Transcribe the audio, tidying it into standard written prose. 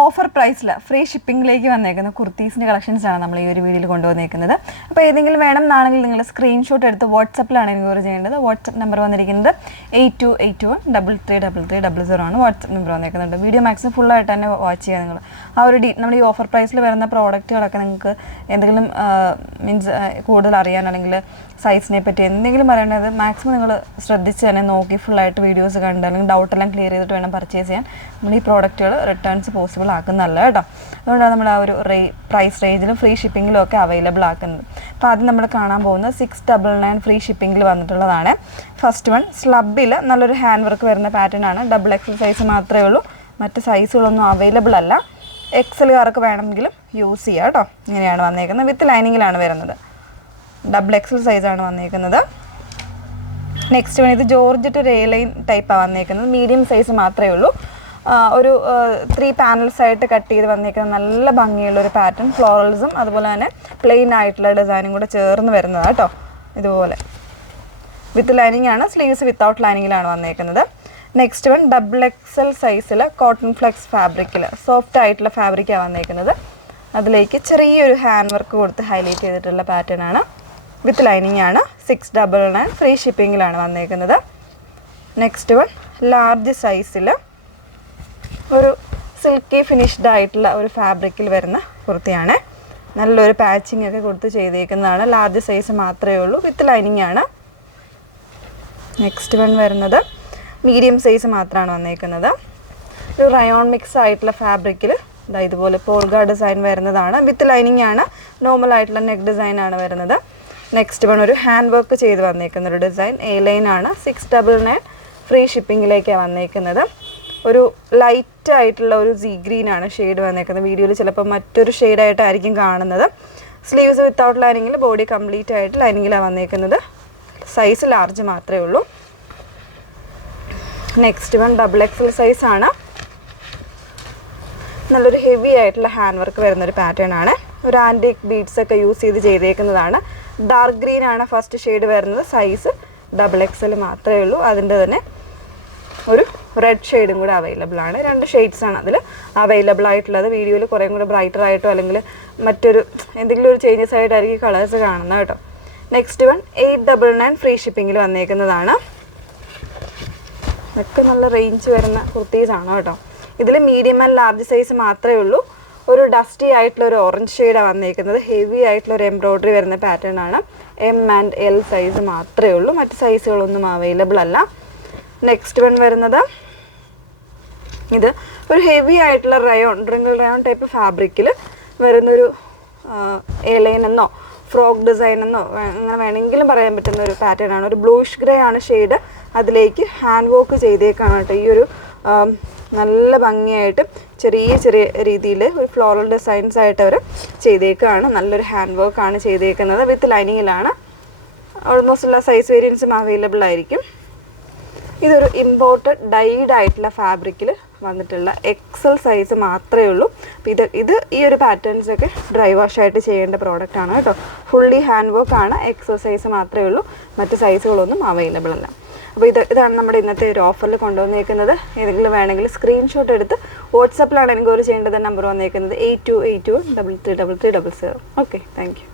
Offer പ്രൈസിൽ free ഷിപ്പിംഗിലേക്ക് വന്നേക്കുന്ന കുർത്തീസിൻ്റെ കളക്ഷൻസാണ് നമ്മൾ ഈ ഒരു വീഡിയോയിൽ കൊണ്ടുവന്നേക്കുന്നത്. അപ്പോൾ ഏതെങ്കിലും വേണം എന്നാണെങ്കിൽ നിങ്ങൾ സ്ക്രീൻഷോട്ട് എടുത്ത് വാട്സപ്പിലാണ് എൻക്വയറി ചെയ്യേണ്ടത്. വാട്സപ്പ് നമ്പർ വന്നിരിക്കുന്നത് 8281333300 ആണ് വാട്സപ്പ് നമ്പർ വന്നേക്കുന്നുണ്ട്. വീഡിയോ മാക്സിമം ഫുള്ളായിട്ട് തന്നെ വാച്ച് ചെയ്യുക നിങ്ങൾ. ആ ഒരു നമ്മൾ ഈ ഓഫർ പ്രൈസിൽ വരുന്ന പ്രോഡക്റ്റുകളൊക്കെ നിങ്ങൾക്ക് എന്തെങ്കിലും മീൻസ് കൂടുതൽ അറിയാൻ അല്ലെങ്കിൽ സൈസിനെ പറ്റി എന്തെങ്കിലും പറയേണ്ടത് മാക്സിമം നിങ്ങൾ ശ്രദ്ധിച്ച് തന്നെ നോക്കി ഫുള്ളായിട്ട് വീഡിയോസ് കണ്ട് അല്ലെങ്കിൽ ഡൗട്ടെല്ലാം ക്ലിയർ ചെയ്തിട്ട് വേണം പർച്ചേസ് ചെയ്യാൻ. നമ്മൾ ഈ പ്രോഡക്റ്റുകൾ റിട്ടേൺസ് പോസിബിൾ ആക്കുന്നതല്ല കേട്ടോ. അതുകൊണ്ടാണ് നമ്മൾ ആ ഒരു പ്രൈസ് റേഞ്ചിലും ഫ്രീ ഷിപ്പിങ്ങിലും ഒക്കെ അവൈലബിൾ ആക്കുന്നത്. അപ്പോൾ ആദ്യം നമ്മൾ കാണാൻ പോകുന്നത് 699 ഫ്രീ ഷിപ്പിങ്ങിൽ വന്നിട്ടുള്ളതാണ്. ഫസ്റ്റ് വൺ സ്ലബിൽ നല്ലൊരു ഹാൻഡ് വർക്ക് വരുന്ന പാറ്റേൺ ആണ്. ഡബിൾ എക്സൽ സൈസ് മാത്രമേ ഉള്ളൂ, മറ്റ് സൈസുകളൊന്നും അവൈലബിൾ അല്ല. എക്സലുകാർക്ക് വേണമെങ്കിലും യൂസ് ചെയ്യാം കേട്ടോ. ഇങ്ങനെയാണ് വന്നേക്കുന്നത്. വിത്ത് ലൈനിങ്ങിലാണ് വരുന്നത്. ഡബിൾ എക്സൽ സൈസാണ് വന്നേക്കുന്നത്. നെക്സ്റ്റ് വൺ ഇത് ജോർജറ്റ് ഒരു എ ലൈൻ ടൈപ്പാണ് വന്നേക്കുന്നത്. മീഡിയം സൈസ് മാത്രമേ ഉള്ളൂ. ഒരു 3 പാനൽസ് ആയിട്ട് കട്ട് ചെയ്ത് വന്നേക്കുന്നത് നല്ല ഭംഗിയുള്ള ഒരു പാറ്റേൺ. ഫ്ലോറൽസും അതുപോലെ തന്നെ പ്ലെയിൻ ആയിട്ടുള്ള ഡിസൈനും കൂടെ ചേർന്ന് വരുന്നതാണ് കേട്ടോ. ഇതുപോലെ വിത്ത് ലൈനിങ് ആണ്. സ്ലീവ്സ് വിത്തൗട്ട് ലൈനിങ്ങിലാണ് വന്നേക്കുന്നത്. നെക്സ്റ്റ് വൺ ഡബിൾ എക്സൽ സൈസിൽ കോട്ടൺ ഫ്ലെക്സ് ഫാബ്രിക്കിൽ സോഫ്റ്റ് ആയിട്ടുള്ള ഫാബ്രിക്കാണ് വന്നേക്കുന്നത്. അതിലേക്ക് ചെറിയൊരു ഹാൻഡ് വർക്ക് കൊടുത്ത് ഹൈലൈറ്റ് ചെയ്തിട്ടുള്ള പാറ്റേൺ ആണ്. വിത്ത് ലൈനിങ് ആണ്. 699 ഫ്രീ ഷിപ്പിങ്ങിലാണ് വന്നേക്കുന്നത്. നെക്സ്റ്റ് വൺ ലാർജ് സൈസിൽ ഒരു സിൽക്കി ഫിനിഷ്ഡ് ആയിട്ടുള്ള ഒരു ഫാബ്രിക്കിൽ വരുന്ന കുർത്തിയാണ്. നല്ലൊരു പാച്ചിങ് ഒക്കെ കൊടുത്ത് ചെയ്തേക്കുന്നതാണ്. ലാർജ് സൈസ് മാത്രമേ ഉള്ളൂ. വിത്ത് ലൈനിങ് ആണ്. നെക്സ്റ്റ് വൺ വരുന്നത് മീഡിയം സൈസ് മാത്രമാണ് വന്നേക്കുന്നത്. ഒരു റയോൺ മിക്സ് ആയിട്ടുള്ള ഫാബ്രിക്കിൽ ഇതുപോലെ പോൾഗ ഡിസൈൻ വരുന്നതാണ്. വിത്ത് ലൈനിങ് ആണ്. നോർമൽ ആയിട്ടുള്ള നെക്ക് ഡിസൈൻ ആണ് വരുന്നത്. നെക്സ്റ്റ് വൺ ഒരു ഹാൻഡ് വർക്ക് ചെയ്ത് വന്നേക്കുന്ന ഒരു ഡിസൈൻ എ ലൈൻ ആണ്. 699 ഫ്രീ ഷിപ്പിങ്ങിലേക്കാണ് വന്നേക്കുന്നത്. ഒരു ലൈറ്റ് ആയിട്ടുള്ള ഒരു സീ ഗ്രീൻ ആണ് ഷെയ്ഡ് വന്നേക്കുന്നത്. വീഡിയോയിൽ ചിലപ്പോൾ മറ്റൊരു ഷെയ്ഡായിട്ടായിരിക്കും കാണുന്നത്. സ്ലീവ്സ് വിത്തൗട്ട് ലൈനിങ്ങിൽ, ബോഡി കംപ്ലീറ്റ് ആയിട്ട് ലൈനിങ്ങിലാണ് വന്നേക്കുന്നത്. സൈസ് ലാർജ് മാത്രമേ ഉള്ളൂ. Next one double XL size ആണ്. നല്ലൊരു ഹെവി ആയിട്ടുള്ള ഹാൻഡ് വർക്ക് വരുന്നൊരു പാറ്റേൺ ആണ്. ഒരു ആൻറ്റിക് ബീഡ്സ് ഒക്കെ യൂസ് ചെയ്ത് ചെയ്തേക്കുന്നതാണ്. ഡാർക്ക് ഗ്രീൻ ആണ് ഫസ്റ്റ് ഷെയ്ഡ് വരുന്നത്. സൈസ് ഡബിൾ എക്സൽ മാത്രമേ ഉള്ളൂ. അതിൻ്റെ തന്നെ ഒരു റെഡ് ഷെയ്ഡും കൂടെ അവൈലബിൾ ആണ്. 2 ഷെയ്ഡ്സ് ആണ് അതിൽ അവൈലബിൾ ആയിട്ടുള്ളത്. വീഡിയോയിൽ കുറേ കൂടെ ബ്രൈറ്റർ ആയിട്ടോ അല്ലെങ്കിൽ മറ്റൊരു എന്തെങ്കിലും ഒരു ചേഞ്ചസ് ആയിട്ടായിരിക്കും കളേഴ്സ് കാണുന്നത് കേട്ടോ. നെക്സ്റ്റ് വൺ 899 ഫ്രീ ഷിപ്പിങ്ങിൽ വന്നേക്കുന്നതാണ്. ഒക്കെ നല്ല റേഞ്ച് വരുന്ന കുർത്തീസാണ് കേട്ടോ. ഇതിൽ മീഡിയം ആൻഡ് ലാർജ് സൈസ് മാത്രമേ ഉള്ളൂ. ഒരു ഡസ്റ്റി ആയിട്ടുള്ള ഒരു ഓറഞ്ച് ഷെയ്ഡാണ് വന്നേക്കുന്നത്. ഹെവി ആയിട്ടുള്ള ഒരു എംബ്രോയ്ഡറി വരുന്ന പാറ്റേൺ ആണ്. M and L സൈസ് മാത്രമേ ഉള്ളൂ. മറ്റ് സൈസുകളൊന്നും അവൈലബിൾ അല്ല. നെക്സ്റ്റ് വൺ വരുന്നത് ഇത് ഒരു ഹെവി ആയിട്ടുള്ള ഡ്രിങ്കിൾ റയോൺ ടൈപ്പ് ഫാബ്രിക്കിൽ വരുന്നൊരു എ ലൈൻ എന്നോ ഫ്രോക്ക് ഡിസൈൻ എന്നോ അങ്ങനെ വേണമെങ്കിലും പറയാൻ പറ്റുന്ന ഒരു പാറ്റേൺ ആണ്. ഒരു ബ്ലൂഷ് ഗ്രേ ആണ് ഷെയ്ഡ്. അതിലേക്ക് ഹാൻഡ് വർക്ക് ചെയ്തേക്കാണ് കേട്ടോ. ഈ ഒരു നല്ല ഭംഗിയായിട്ട് ചെറിയ ചെറിയ രീതിയിൽ ഒരു ഫ്ലോറൽ ഡിസൈൻസ് ആയിട്ട് അവർ ചെയ്തേക്കാണ്. നല്ലൊരു ഹാൻഡ് വർക്കാണ് ചെയ്തേക്കുന്നത്. വിത്ത് ലൈനിങ്ങിലാണ്. ഓൾമോസ്റ്റ് എല്ലാ സൈസ് വേരിയൻസും അവൈലബിൾ ആയിരിക്കും. ഇതൊരു ഇമ്പോർട്ടഡ് ഡൈഡ് ആയിട്ടുള്ള ഫാബ്രിക്കിൽ വന്നിട്ടുള്ള എക്സൽ സൈസ് മാത്രമേ ഉള്ളൂ. അപ്പോൾ ഇത് ഈ ഒരു പാറ്റേൺസൊക്കെ ഡ്രൈ വാഷ് ആയിട്ട് ചെയ്യേണ്ട പ്രോഡക്റ്റ് ആണ് കേട്ടോ. ഫുള്ളി ഹാൻഡ് വർക്ക് ആണ്. എക്സൽ സൈസ് മാത്രമേ ഉള്ളൂ. മറ്റ് സൈസുകളൊന്നും അവൈലബിൾ അല്ല. അപ്പോൾ ഇതാണ് നമ്മുടെ ഇന്നത്തെ ഒരു ഓഫറിൽ കൊണ്ടുവന്നേക്കുന്നത്. ഏതെങ്കിലും വേണമെങ്കിൽ സ്ക്രീൻഷോട്ട് എടുത്ത് വാട്സപ്പിലാണ് എൻക്വയറി ചെയ്യേണ്ടത്. നമ്പർ വന്നേക്കുന്നത് 8281333300. Okay, thank you.